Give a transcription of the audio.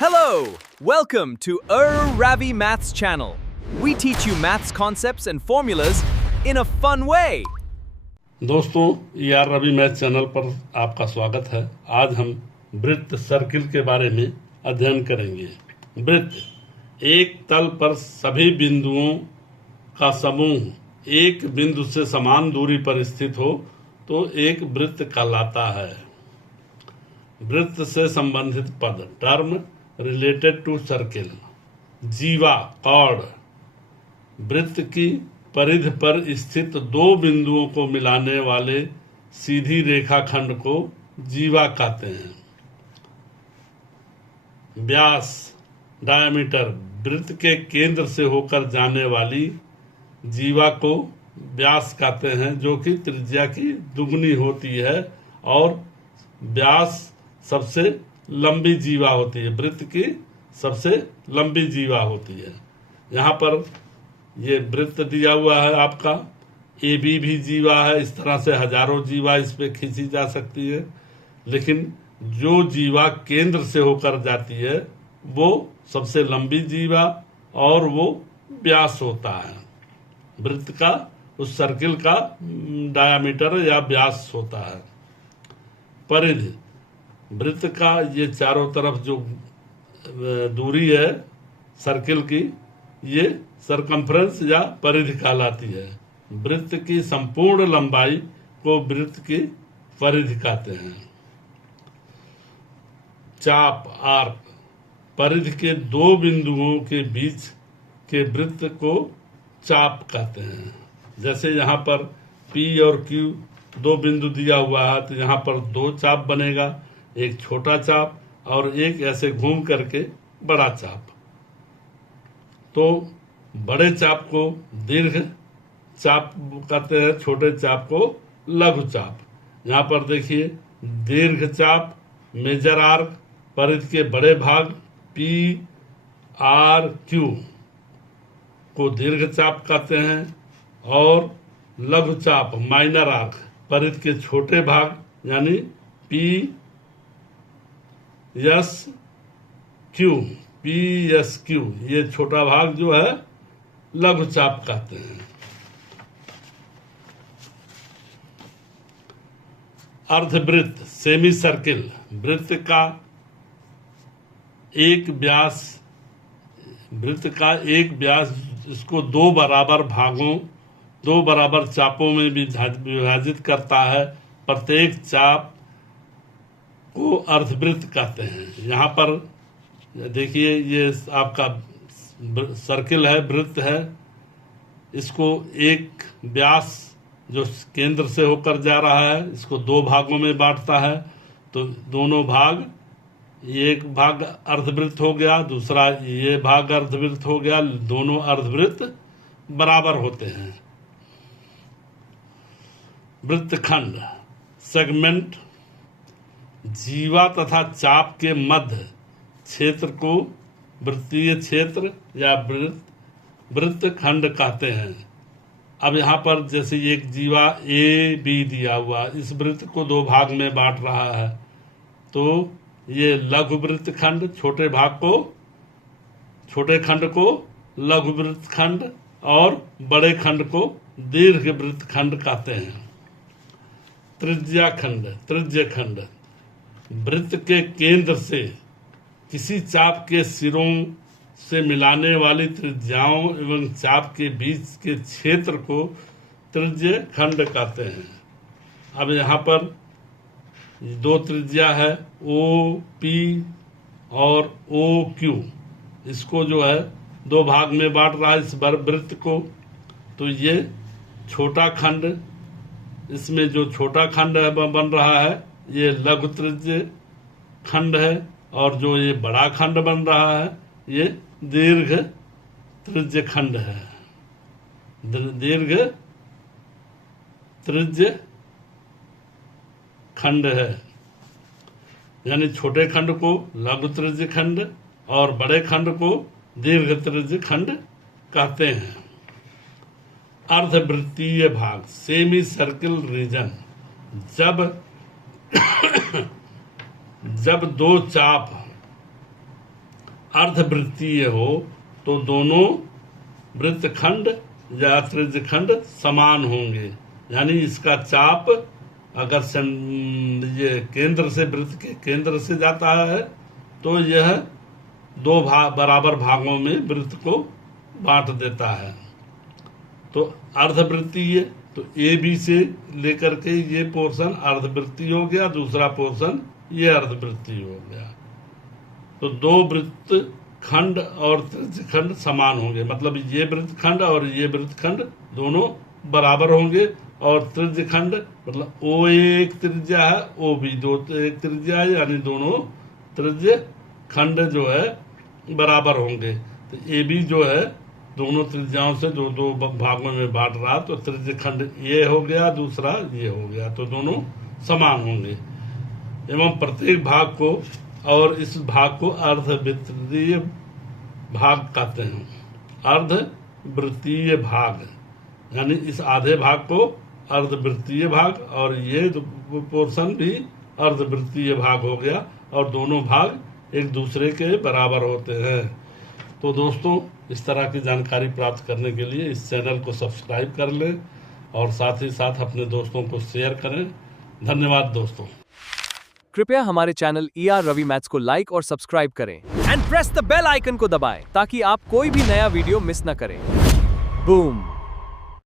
Hello! Welcome to Ravi Maths channel. We teach you maths concepts and formulas in a fun way. दोस्तों, Ravi math channel पर आपका स्वागत है। आज हम वृत्त सर्किल के बारे में अध्ययन करेंगे। वृत्त एक तल पर सभी बिंदुओं का समूह एक बिंदु से समान दूरी पर स्थित हो तो एक वृत्त कहलाता है। वृत्त से संबंधित पद टर्म रिलेटेड टू सर्किल। जीवा कॉर्ड वृत्त की परिधि पर स्थित दो बिंदुओं को मिलाने वाले सीधी रेखाखंड को जीवा कहते हैं। व्यास डायमीटर वृत्त के केंद्र से होकर जाने वाली जीवा को व्यास कहते हैं, जो कि त्रिज्या की दुगनी होती है और व्यास सबसे लंबी जीवा होती है। वृत्त की सबसे लंबी जीवा होती है। यहाँ पर ये वृत्त दिया हुआ है आपका, ए बी भी जीवा है। इस तरह से हजारों जीवा इस पे खींची जा सकती है, लेकिन जो जीवा केंद्र से होकर जाती है वो सबसे लंबी जीवा और वो व्यास होता है। वृत्त का, उस सर्किल का डायामीटर या व्यास होता है। परिधि वृत्त का ये चारों तरफ जो दूरी है सर्किल की, ये सरकमफ्रेंस या परिधि कहलाती है। वृत्त की संपूर्ण लंबाई को वृत्त की परिधि कहते हैं। चाप आर्क परिधि के दो बिंदुओं के बीच के वृत्त को चाप कहते हैं। जैसे यहाँ पर P और Q दो बिंदु दिया हुआ है तो यहाँ पर दो चाप बनेगा, एक छोटा चाप और एक ऐसे घूम करके बड़ा चाप। तो बड़े चाप को दीर्घ चाप कहते हैं, छोटे चाप को लघु चाप। यहाँ पर देखिए दीर्घ चाप मेजर आर्क परिधि के बड़े भाग P R Q को दीर्घ चाप कहते हैं और लघु चाप माइनर आर्क परिधि के छोटे भाग यानी P S Q ये छोटा भाग जो है लघु चाप कहते हैं। अर्धवृत्त सेमी सर्किल वृत्त का एक व्यास इसको दो बराबर भागों, दो बराबर चापों में विभाजित करता है। प्रत्येक चाप को अर्धवृत्त कहते हैं। यहाँ पर देखिए ये आपका सर्किल है, वृत्त है। इसको एक व्यास जो केंद्र से होकर जा रहा है इसको दो भागों में बांटता है। तो दोनों भाग, एक भाग अर्धवृत्त हो गया, दूसरा ये भाग अर्धवृत्त हो गया। दोनों अर्धवृत्त बराबर होते हैं। वृत्तखंड सेगमेंट जीवा तथा चाप के मध्य क्षेत्र को वृत्तीय क्षेत्र या वृत्त खंड कहते हैं। अब यहाँ पर जैसे एक जीवा ए बी दिया हुआ, इस वृत्त को दो भाग में बांट रहा है तो ये लघु वृत्त खंड, छोटे खंड को लघु वृत्त खंड और बड़े खंड को दीर्घ वृत्त खंड कहते हैं। त्रिज्य खंड वृत्त के केंद्र से किसी चाप के सिरों से मिलाने वाली त्रिज्याओं एवं चाप के बीच के क्षेत्र को त्रिज्य खंड कहते हैं। अब यहाँ पर दो त्रिज्या है OP और OQ, इसको जो है दो भाग में बांट रहा है इस वृत्त को। तो ये छोटा खंड, इसमें जो छोटा खंड है बन रहा है ये लघु त्रिज्य खंड है और जो ये बड़ा खंड बन रहा है ये दीर्घ त्रिज्य खंड है। दीर्घ त्रिज्य खंड है, यानी छोटे खंड को लघु त्रिज्य खंड और बड़े खंड को दीर्घ त्रिज्य खंड कहते हैं। अर्धवृत्तीय भाग सेमी सर्किल रीजन जब दो चाप अर्धवृत्तीय हो तो दोनों वृत्तखंड या त्रिज्यखंड समान होंगे। यानी इसका चाप अगर ये केंद्र से, वृत्त के केंद्र से जाता है तो यह दो बराबर भागों में वृत्त को बांट देता है। तो अर्धवृत्तीय, तो ए बी से लेकर के ये पोर्शन अर्धवृत्तीय हो गया, दूसरा पोर्शन ये अर्धवृत्तीय हो गया। तो दो वृत्त खंड और त्रिज्यखंड समान होंगे, मतलब ये वृत्तखंड और ये वृत्तखंड दोनों बराबर होंगे। और त्रिज्यखंड मतलब ओ एक त्रिज्या है, ओ भी एक त्रिज्या है, यानी दोनों त्रिज्य खंड जो है बराबर होंगे। तो ए बी जो है दोनों त्रिज्याओं से दो दो भागों में बांट रहा, तो त्रिज्य खंड ये हो गया, दूसरा ये हो गया, तो दोनों समान होंगे। एवं प्रत्येक भाग को और इस भाग को अर्धवृत्तीय भाग कहते हैं। अर्धवृत्तीय भाग यानी इस आधे भाग को अर्धवृत्तीय भाग, और ये पोर्शन भी अर्धवृत्तीय भाग हो गया, और दोनों भाग एक दूसरे के बराबर होते हैं। तो दोस्तों, इस तरह की जानकारी प्राप्त करने के लिए इस चैनल को सब्सक्राइब कर लें और साथ ही साथ अपने दोस्तों को शेयर करें। धन्यवाद दोस्तों। कृपया हमारे चैनल ER रवि मैथ्स को लाइक और सब्सक्राइब करें and press the bell icon को दबाएं ताकि आप कोई भी नया वीडियो मिस न करें। बूम।